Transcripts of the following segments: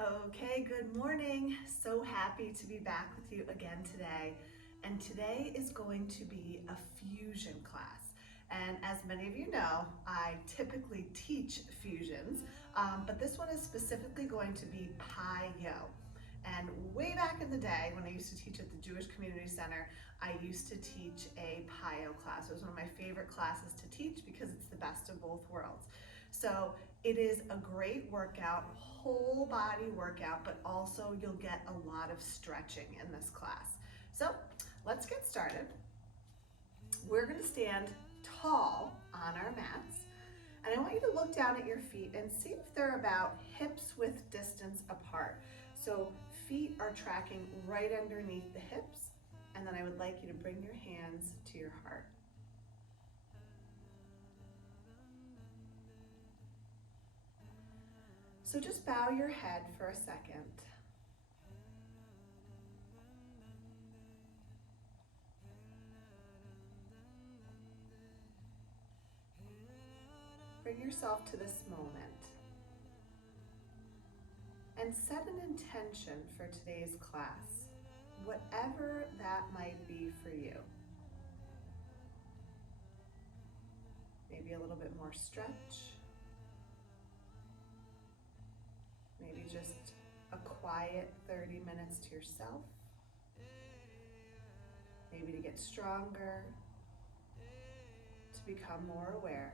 Okay, good morning. So happy to be back with you again today. And today is going to be a fusion class. And as many of you know, I typically teach fusions, but this one is specifically going to be PiYo. And way back in the day when I used to teach at the Jewish Community Center, I used to teach a PiYo class. It was one of my favorite classes to teach because it's the best of both worlds. So it is a great workout, whole body workout, but also you'll get a lot of stretching in this class. So let's get started. We're gonna stand tall on our mats, and I want you to look down at your feet and see if they're about hips width distance apart. So feet are tracking right underneath the hips, and then I would like you to bring your hands to your heart. So just bow your head for a second. Bring yourself to this moment and set an intention for today's class, whatever that might be for you. Maybe a little bit more stretch. Maybe just a quiet 30 minutes to yourself. Maybe to get stronger, to become more aware.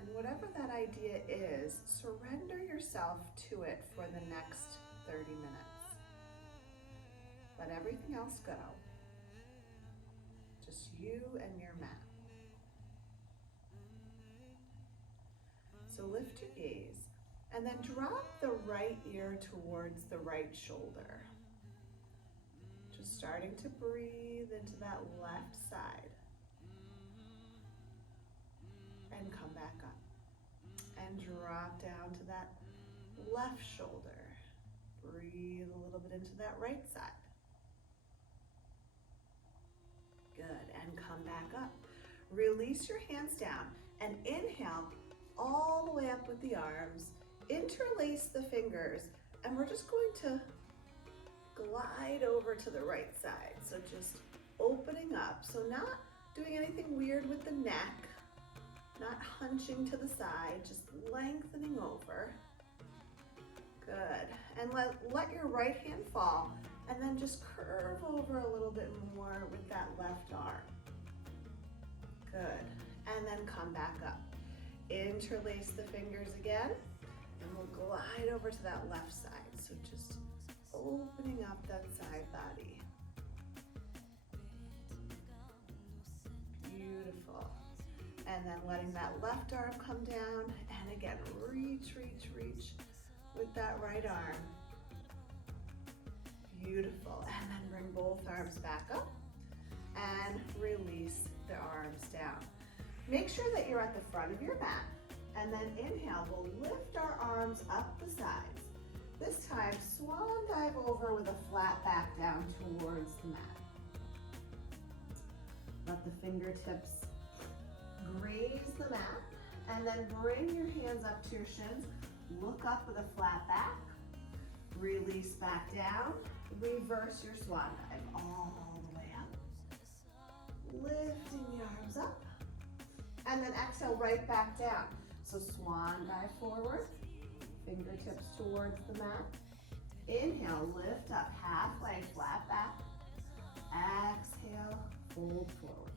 And whatever that idea is, surrender yourself to it for the next 30 minutes. Let everything else go. Just you and your mat. So lift your gaze and then drop the right ear towards the right shoulder. Just starting to breathe into that left side. And come back up. And drop down to that left shoulder. Breathe a little bit into that right side. Good, and come back up. Release your hands down and inhale all the way up with the arms. Interlace the fingers, and we're just going to glide over to the right side. So just opening up. So not doing anything weird with the neck, not hunching to the side, just lengthening over. Good. And let your right hand fall, and then just curve over a little bit more with that left arm. Good. And then come back up. Interlace the fingers again, and we'll glide over to that left side. So just opening up that side body. Beautiful. And then letting that left arm come down, and again, reach, reach, reach with that right arm. Beautiful. And then bring both arms back up and release the arms down. Make sure that you're at the front of your mat, and then inhale, we'll lift our arms up the sides. This time, swan dive over with a flat back down towards the mat. Let the fingertips graze the mat, and then bring your hands up to your shins. Look up with a flat back. Release back down. Reverse your swan dive all the way up. Lifting the arms up. And then exhale right back down. So swan dive forward, fingertips towards the mat. Inhale, lift up, halfway, flat back. Exhale, fold forward.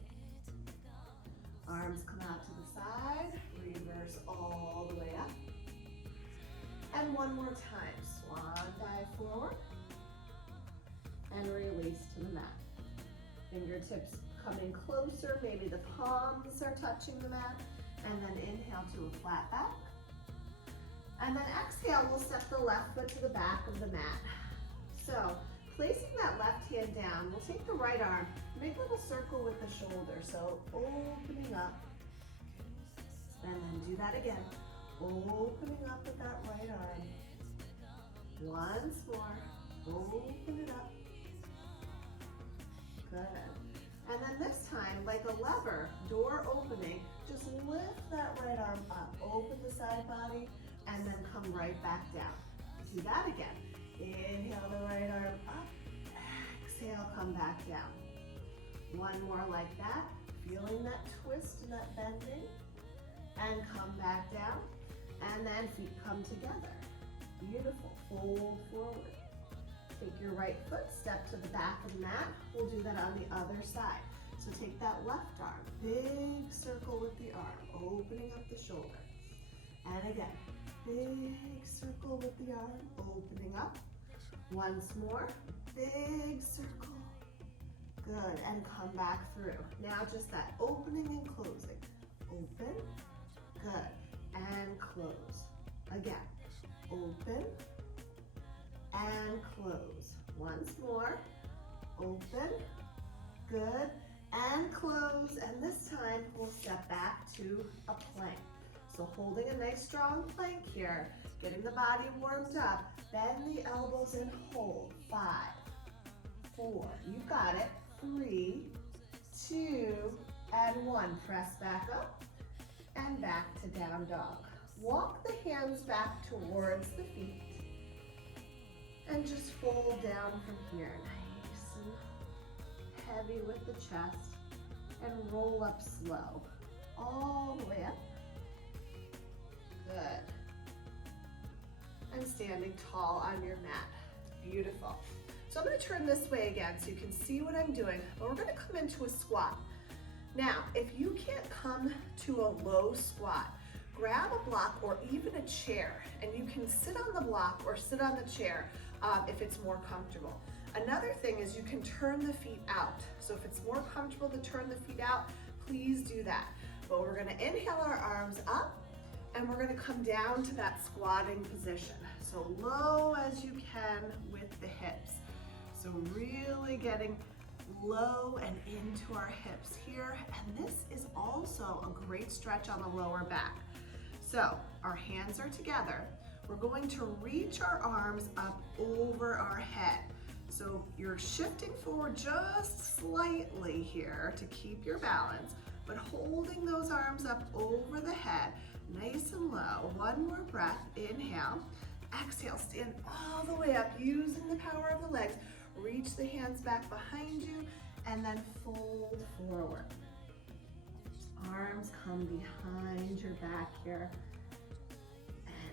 Arms come out to the side, reverse all the way up. And one more time, swan dive forward. And release to the mat. Fingertips coming closer, maybe the palms are touching the mat, and then inhale to a flat back. And then exhale, we'll step the left foot to the back of the mat. So placing that left hand down, we'll take the right arm, make a little circle with the shoulder. So opening up, and then do that again. Opening up with that right arm. Once more, open it up. Good. And then this time, like a lever, door opening, just lift that that right arm up. Open the side body and then come right back down. Do that again. Inhale the right arm up. Exhale, come back down. One more like that. Feeling that twist and that bending. And come back down. And then feet come together. Beautiful. Fold forward. Take your right foot, step to the back of the mat. We'll do that on the other side. So take that left arm, big circle with the arm, opening up the shoulder. And again, big circle with the arm, opening up. Once more, big circle. Good, and come back through. Now just that opening and closing. Open, good, and close. Again, open, and close. Once more, open, good, and close. And this time we'll step back to a plank. So holding a nice strong plank here, getting the body warmed up, bend the elbows and hold. 5, 4, you got it. 3, 2, and 1. Press back up and back to down dog. Walk the hands back towards the feet. And just fold down from here, nice and heavy with the chest, and roll up slow, all the way up. Good. And standing tall on your mat. Beautiful. So I'm going to turn this way again so you can see what I'm doing, but we're going to come into a squat. Now, if you can't come to a low squat, grab a block or even a chair, and you can sit on the block or sit on the chair if it's more comfortable. Another thing is you can turn the feet out. So if it's more comfortable to turn the feet out, please do that. But we're gonna inhale our arms up and we're gonna come down to that squatting position. So low as you can with the hips. So really getting low and into our hips here. And this is also a great stretch on the lower back. So our hands are together. We're going to reach our arms up over our head. So you're shifting forward just slightly here to keep your balance, but holding those arms up over the head, nice and low. One more breath, inhale. Exhale, stand all the way up using the power of the legs. Reach the hands back behind you and then fold forward. Arms come behind your back here.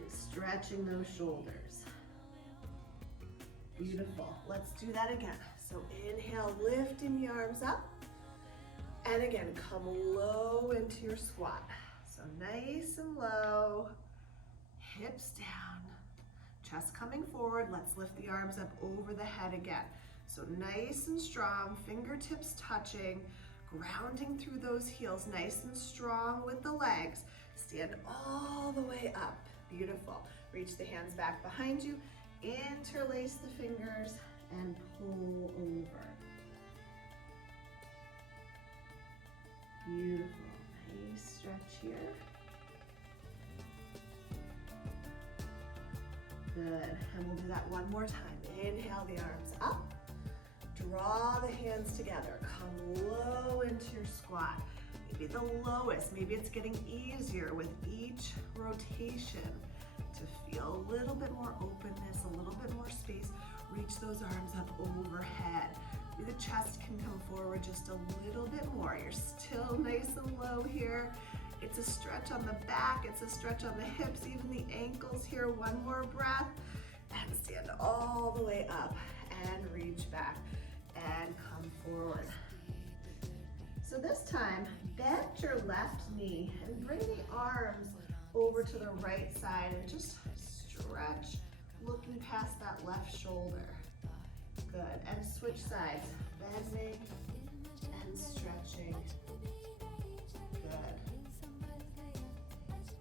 Stretching those shoulders. Beautiful. Let's do that again. So inhale, lifting the arms up. And again, come low into your squat. So nice and low, hips down, chest coming forward. Let's lift the arms up over the head again. So nice and strong, fingertips touching, grounding through those heels, nice and strong with the legs. Stand all the way up. Beautiful. Reach the hands back behind you, interlace the fingers, and pull over. Beautiful. Nice stretch here. Good. And we'll do that one more time. Inhale the arms up. Draw the hands together. Come low into your squat. Maybe the lowest. Maybe it's getting easier with each rotation to feel a little bit more openness, a little bit more space. Reach those arms up overhead. Maybe the chest can come forward just a little bit more. You're still nice and low here. It's a stretch on the back. It's a stretch on the hips, even the ankles here. One more breath and stand all the way up and reach back and come forward. So this time, bend your left knee and bring the arms over to the right side and just stretch, looking past that left shoulder. Good, and switch sides, bending and stretching. Good.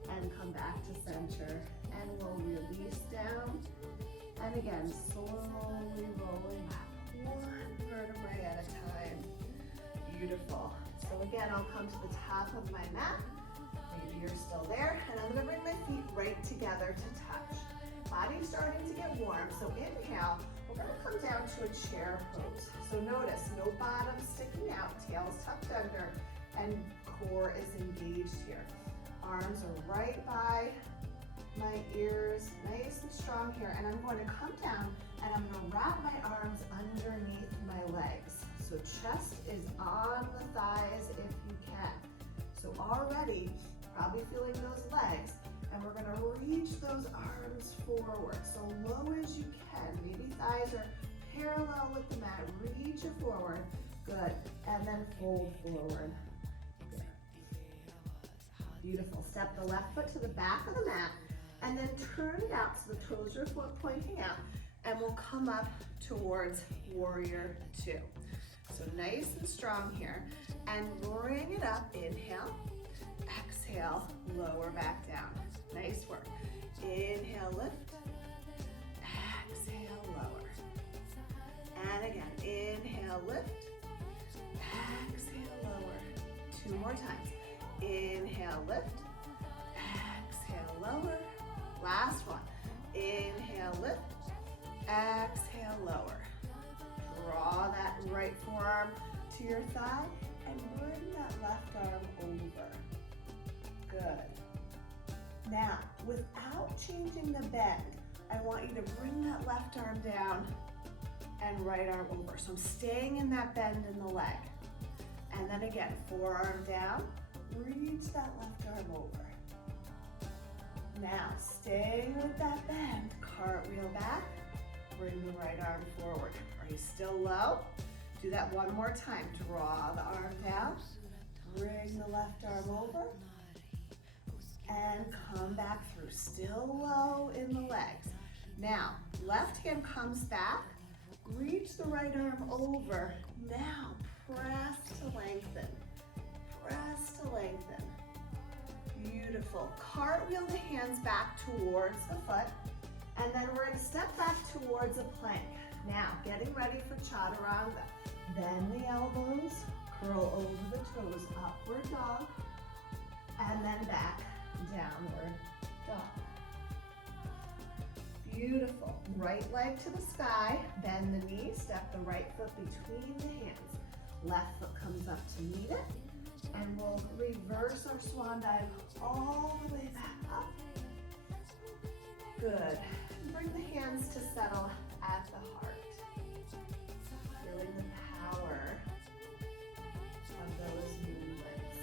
And come back to center, and we'll release down. And again, slowly rolling back, one vertebrae at a time. Beautiful. So again, I'll come to the top of my mat. Maybe you're still there. And I'm gonna bring my feet right together to touch. Body's starting to get warm, so inhale. We're gonna come down to a chair pose. So notice, no bottom sticking out, tail's tucked under, and core is engaged here. Arms are right by my ears, nice and strong here. And I'm going to come down and I'm going to wrap my arms underneath my legs. So chest is on the thighs if you can. So already, probably feeling those legs, and we're going to reach those arms forward. So low as you can. Maybe thighs are parallel with the mat. Reach it forward. Good. And then fold forward. Good. Beautiful. Step the left foot to the back of the mat, and then turn it out so the toes are pointing out, and we'll come up towards warrior two. So nice and strong here, and bring it up. Inhale, exhale, lower back down. Nice work. Inhale, lift, exhale, lower. And again, inhale, lift, exhale, lower. Two more times. Inhale, lift, exhale, lower. Last one. Inhale, lift, exhale, lower. Draw that right forearm to your thigh and bring that left arm over. Good. Now, without changing the bend, I want you to bring that left arm down and right arm over. So I'm staying in that bend in the leg. And then again, forearm down, reach that left arm over. Now, staying with that bend, cartwheel back, bring the right arm forward. Are you still low? Do that one more time. Draw the arm down, bring the left arm over, and come back through. Still low in the legs. Now, left hand comes back, reach the right arm over. Now, press to lengthen. Press to lengthen. Beautiful. Cartwheel the hands back towards the foot, and then we're going to step back towards a plank. Now, getting ready for chaturanga. Bend the elbows, curl over the toes, upward dog, and then back, downward dog. Beautiful. Right leg to the sky, bend the knee, step the right foot between the hands. Left foot comes up to meet it, and we'll reverse our swan dive all the way back up. Good. Bring the hands to settle at the heart. Feeling the power of those movements.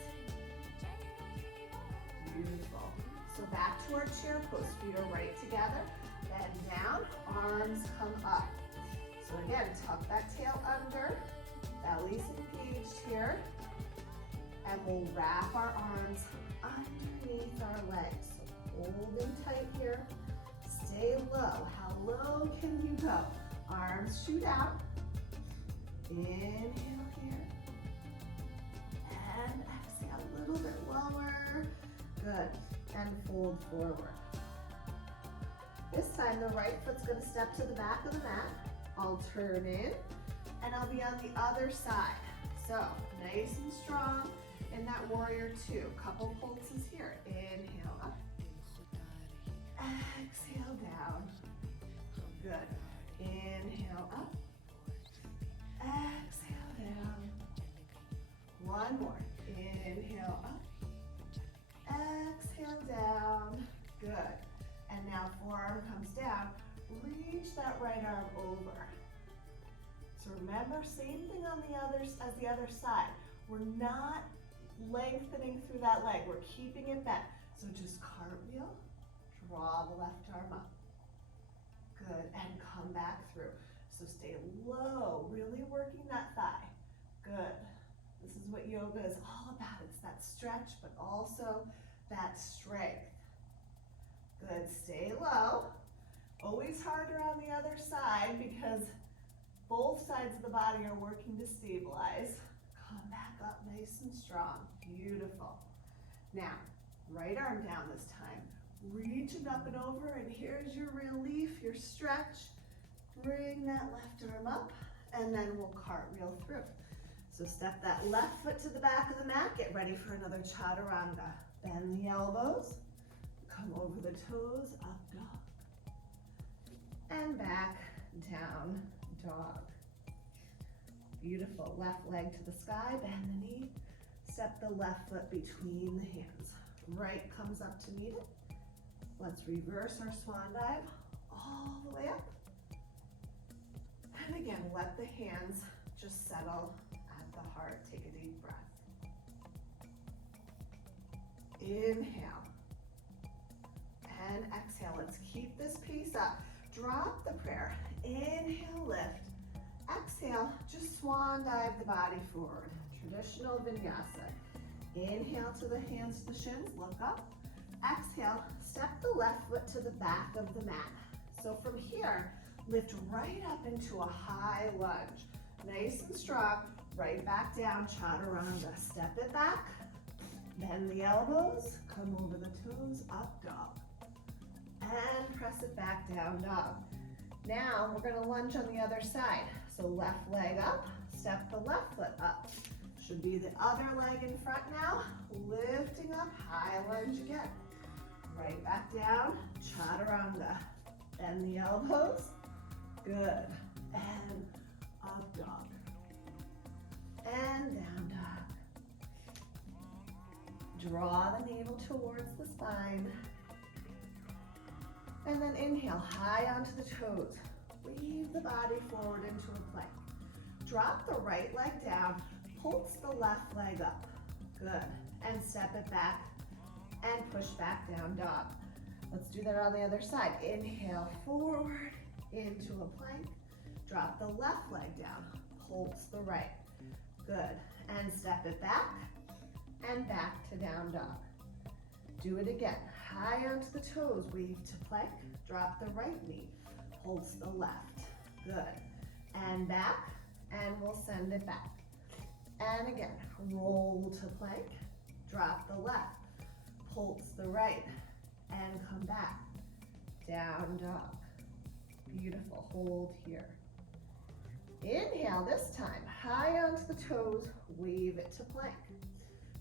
Beautiful. So back to our chair pose. Feet are right together. Bend down, arms come up. So again, tuck that tail under. Belly's engaged here. And we'll wrap our arms underneath our legs. So holding tight here. Stay low. How low can you go? Arms shoot out. Inhale here. And exhale a little bit lower. Good. And fold forward. This time the right foot's going to step to the back of the mat. I'll turn in and I'll be on the other side. So nice and strong in that warrior two. Couple pulses here. Inhale up. Exhale down. Good. Inhale up. Exhale down. One more. Inhale up. Exhale down. Good. And now forearm comes down. Reach that right arm over. So remember, same thing on the other as the other side. We're not lengthening through that leg. We're keeping it bent. So just cartwheel, draw the left arm up. Good, and come back through. So stay low, really working that thigh. Good. This is what yoga is all about. It's that stretch, but also that strength. Good, stay low. Always harder on the other side because both sides of the body are working to stabilize. Come back up nice and strong. Beautiful. Now, right arm down this time. Reach it up and over, and here's your relief, your stretch. Bring that left arm up, and then we'll cartwheel through. So step that left foot to the back of the mat. Get ready for another chaturanga. Bend the elbows. Come over the toes, up dog. And back, down dog. Beautiful. Left leg to the sky, bend the knee. Step the left foot between the hands. right comes up to meet it. Let's reverse our swan dive all the way up. And again, let the hands just settle at the heart. Take a deep breath. Inhale. And exhale. Let's keep this pace up. Drop the prayer. Inhale, lift. Exhale, just swan dive the body forward. Traditional vinyasa. Inhale to the hands to the shins, look up. Exhale, step the left foot to the back of the mat. So from here, lift right up into a high lunge. Nice and strong, right back down, chaturanga. Step it back, bend the elbows, come over the toes, up dog. And press it back, down dog. Now we're gonna lunge on the other side. So left leg up, step the left foot up. Should be the other leg in front now. Lifting up, high lunge again. Right back down, chaturanga. Bend the elbows, good. And up dog. And down dog. Draw the navel towards the spine. And then inhale, high onto the toes. Weave the body forward into a plank. Drop the right leg down, pulse the left leg up. Good. And step it back and push back down dog. Let's do that on the other side. Inhale forward into a plank. Drop the left leg down, pulse the right. Good. And step it back and back to down dog. Do it again. High onto the toes, weave to plank. Drop the right knee, pulse the left. Good. And back, and we'll send it back. And again, roll to plank. Drop the left, pulse the right, and come back. Down dog. Beautiful. Hold here. Inhale this time. High onto the toes, weave it to plank.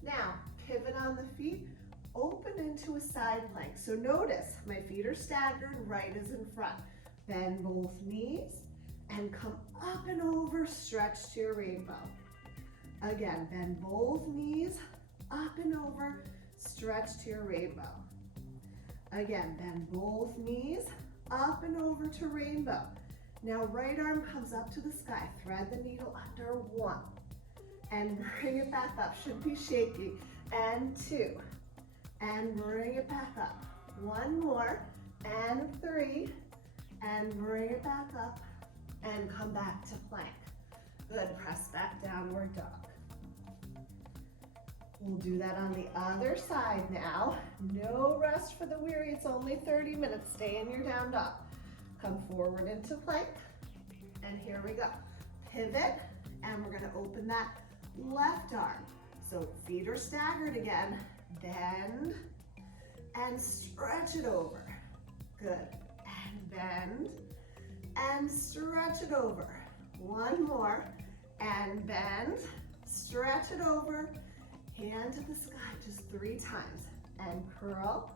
Now, pivot on the feet. Open into a side plank. So notice my feet are staggered, right is in front. Bend both knees and come up and over, stretch to your rainbow. Again, bend both knees, up and over, stretch to your rainbow. Again, bend both knees, up and over to rainbow. Now right arm comes up to the sky, thread the needle under, 1. And bring it back up, should be shaky, and 2. And bring it back up. 1 more, and 3, and bring it back up, and come back to plank. Good, press back, downward dog. We'll do that on the other side now. No rest for the weary, it's only 30 minutes. Stay in your down dog. Come forward into plank, and here we go. Pivot, and we're gonna open that left arm. So feet are staggered again. Bend and stretch it over. Good. And bend and stretch it over. 1 more. And bend, stretch it over. Hand to the sky just 3 times. And curl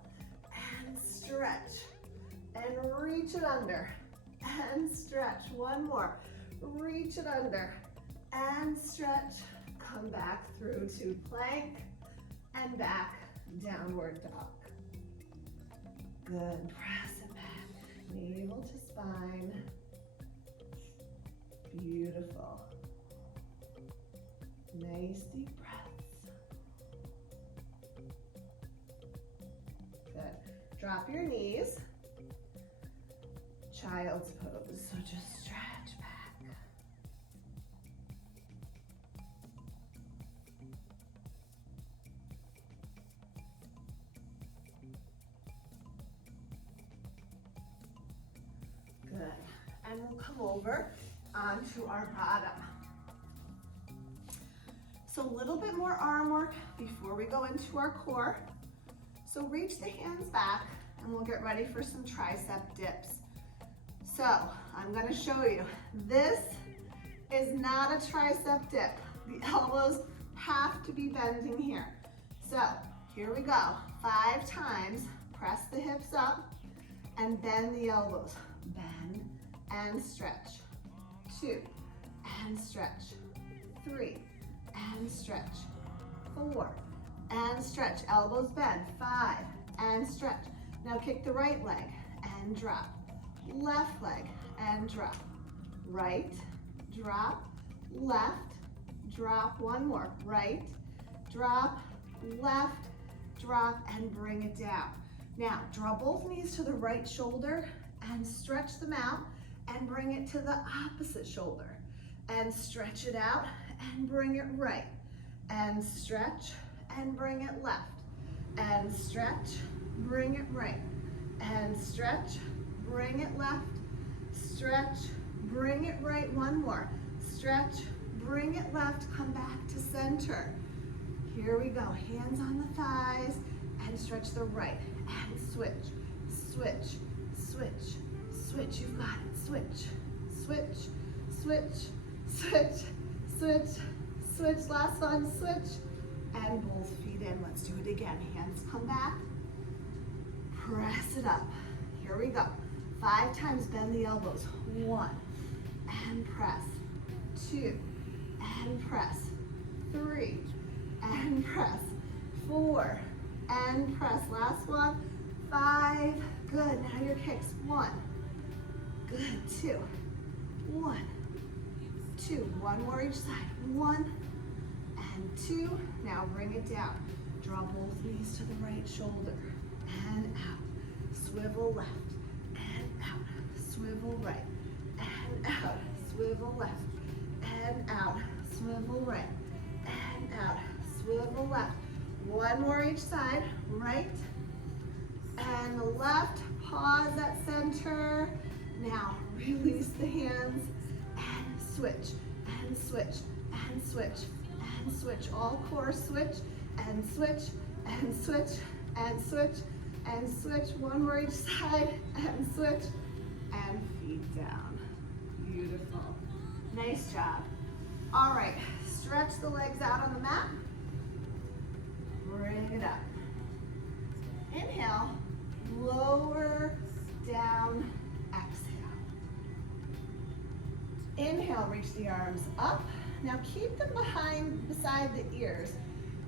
and stretch. And reach it under. And stretch. 1 more. Reach it under. And stretch. Come back through to plank. And back, downward dog. Good, press it back. Navel to spine. Beautiful. Nice deep breaths. Good. Drop your knees. Child's pose, so just stretch back. Good. And we'll come over onto our bottom. So a little bit more arm work before we go into our core. So reach the hands back and we'll get ready for some tricep dips. So I'm going to show you. This is not a tricep dip. The elbows have to be bending here. So here we go. 5 times. Press the hips up and bend the elbows. Bend and stretch. 2 and stretch. 3 and stretch. 4 and stretch. Elbows bend, 5, and stretch. Now kick the right leg and drop. Left leg and drop. Right, drop, left, drop. One more. Right, drop, left, drop, and bring it down. Now, draw both knees to the right shoulder and stretch them out and bring it to the opposite shoulder. And stretch it out and bring it right. And stretch and bring it left. And stretch, bring it right. And stretch, bring it left. Stretch, bring it right. One more. Stretch, bring it left. Come back to center. Here we go. Hands on the thighs and stretch the right. And switch, switch, switch, switch. You've got it. Switch, switch, switch, switch, switch, switch. Last one, switch. And both feet in. Let's do it again. Hands come back. Press it up. Here we go. 5 times, bend the elbows. 1, and press. 2, and press. 3, and press. 4, and press. Last one. 5, good. Now your kicks. 1, good. 2, 1, 2. One more each side. 1, and 2. Now bring it down. Draw both knees to the right shoulder. And out. Swivel left. And out. Swivel right. And out. Swivel left. And out. Swivel right. And out. Swivel left. One more each side. Right. And the left. Pause at center. Now release the hands. And switch. And switch. And switch. And switch. All core switch. And switch. And switch. And switch. And switch. One more each side. And switch. And feet down. Beautiful. Nice job. All right. Stretch the legs out on the mat. Bring it up. Inhale. Lower, down, exhale. Inhale, reach the arms up. Now keep them beside the ears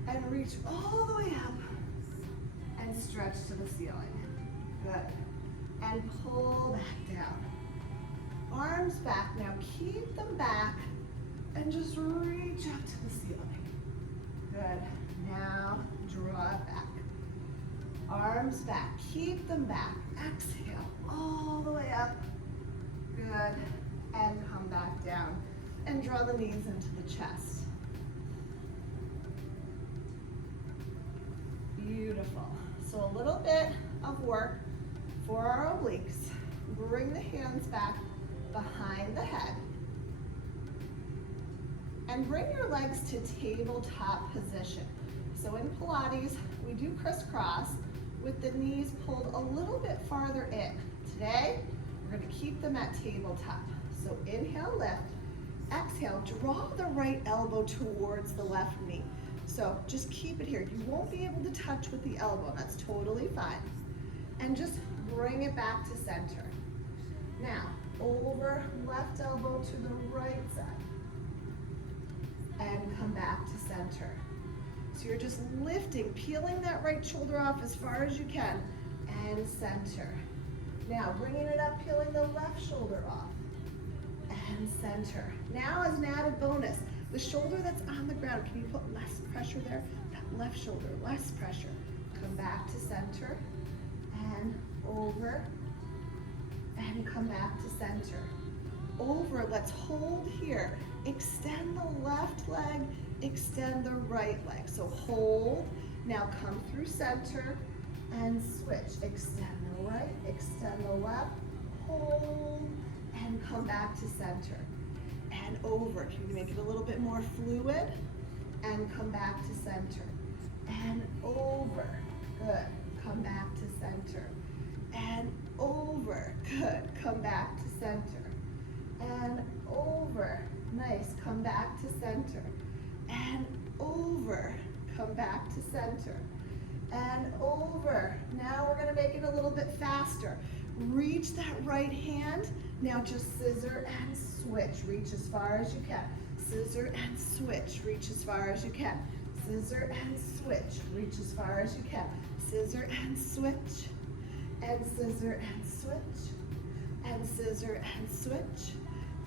and reach all the way up and stretch to the ceiling. Good. And pull back down. Arms back. Now keep them back and just reach up to the ceiling. Good. Now draw it back. Arms back. Keep them back. Exhale all the way up. Good. And come back down. And draw the knees into the chest. Beautiful. So a little bit of work for our obliques. Bring the hands back behind the head. And bring your legs to tabletop position. So in Pilates, we do crisscross with the knees pulled a little bit farther in. Today, we're going to keep them at tabletop. So inhale, lift. Exhale, draw the right elbow towards the left knee. So just keep it here. You won't be able to touch with the elbow. That's totally fine. And just bring it back to center. Now, over left elbow to the right side. And come back to center. So you're just lifting, peeling that right shoulder off as far as you can, and center. Now bringing it up, peeling the left shoulder off, and center. Now as an added bonus, the shoulder that's on the ground, can you put less pressure there? That left shoulder, less pressure. Come back to center, and over, and come back to center. Over, let's hold here. Extend the left leg, extend the right leg. So hold, now come through center and switch. Extend the right, extend the left, hold, and come back to center. And over, can you make it a little bit more fluid? And come back to center. And over, good, come back to center. And over, good, come back to center. And over, nice, come back to center. And over, come back to center. And over. Now we're going to make it a little bit faster. Reach that right hand. Now just scissor and switch. Reach as far as you can. Scissor and switch. Reach as far as you can. scissor and switch. Reach as far as you can. Scissor and switch, and scissor and switch, and scissor and switch,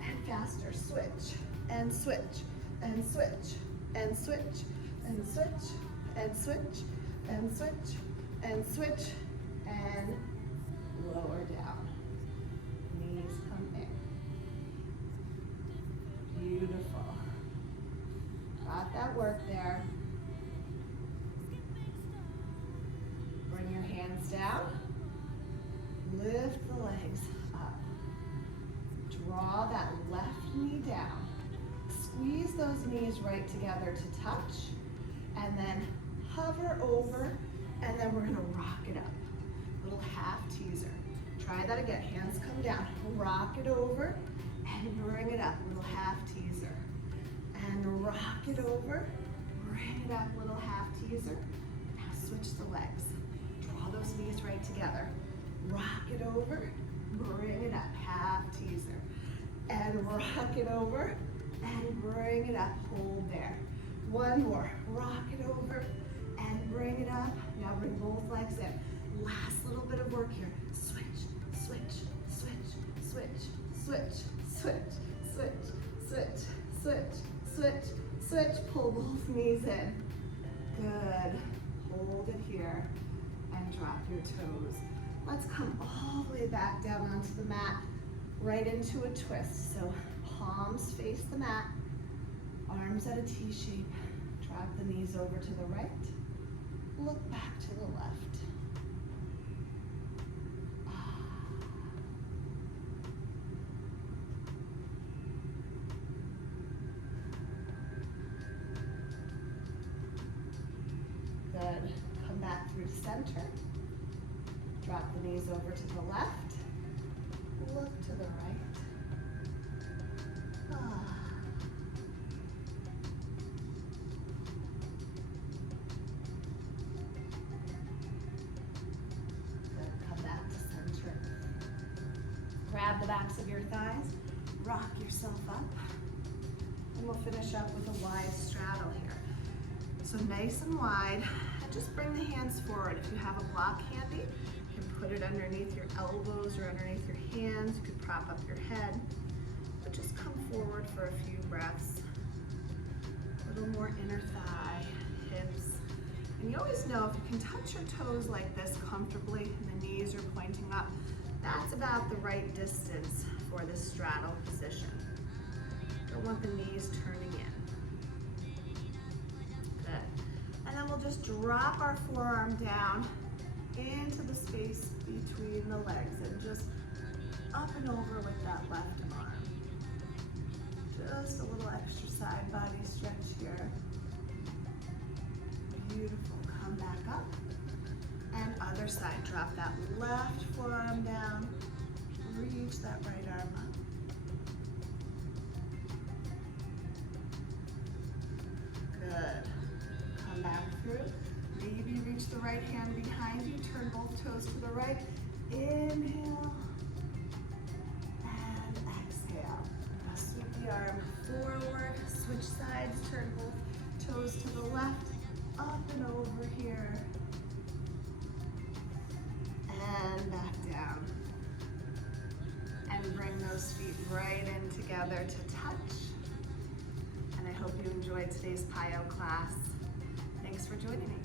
and faster, switch, and switch, and switch, and switch, and switch, and switch, and switch, and switch, and lower down. Knees come in. Beautiful. Got that work there. Bring your hands down. Lift the legs up. Draw that left knee down. Squeeze those knees right together to touch. And then hover over, and then we're gonna rock it up. Little half teaser. Try that again. Hands come down. Rock it over, and bring it up. Little half teaser. And rock it over, bring it up, little half teaser. Now switch the legs. Draw those knees right together. Rock it over, bring it up, half teaser. And rock it over, and bring it up, hold there. One more, rock it over, and bring it up. Now bring both legs in. Last little bit of work here. Switch, switch, switch, switch, switch, switch, switch, switch, switch, switch, switch, pull both knees in. Good. Hold it here and drop your toes. Let's come all the way back down onto the mat, right into a twist. So palms face the mat, arms at a T shape. Drop the knees over to the right. Look back to the left. Good. Come back through center. Drop the knees over to the left. Look to the right. Good. Come back to center. Grab the backs of your thighs. Rock yourself up. And we'll finish up with a wide straddle here. So nice and wide, and just bring the hands forward. If you have a block handy, you can put it underneath your elbows or underneath your hands. You could prop up your head, but just come forward for a few breaths. A little more inner thigh, hips. And you always know if you can touch your toes like this comfortably and the knees are pointing up, that's about the right distance for this straddle position. Don't want the knees turning in. And then we'll just drop our forearm down into the space between the legs and just up and over with that left arm. Just a little extra side body stretch here. Beautiful. Come back up. And other side. Drop that left forearm down. Reach that right arm up. Good. Come back through. Maybe reach the right hand behind you. Turn both toes to the right. Inhale. And exhale. Now sweep the arm forward. Switch sides. Turn both toes to the left. Up and over here. And back down. And bring those feet right in together to touch. And I hope you enjoyed today's PiYo class. Thanks for joining me.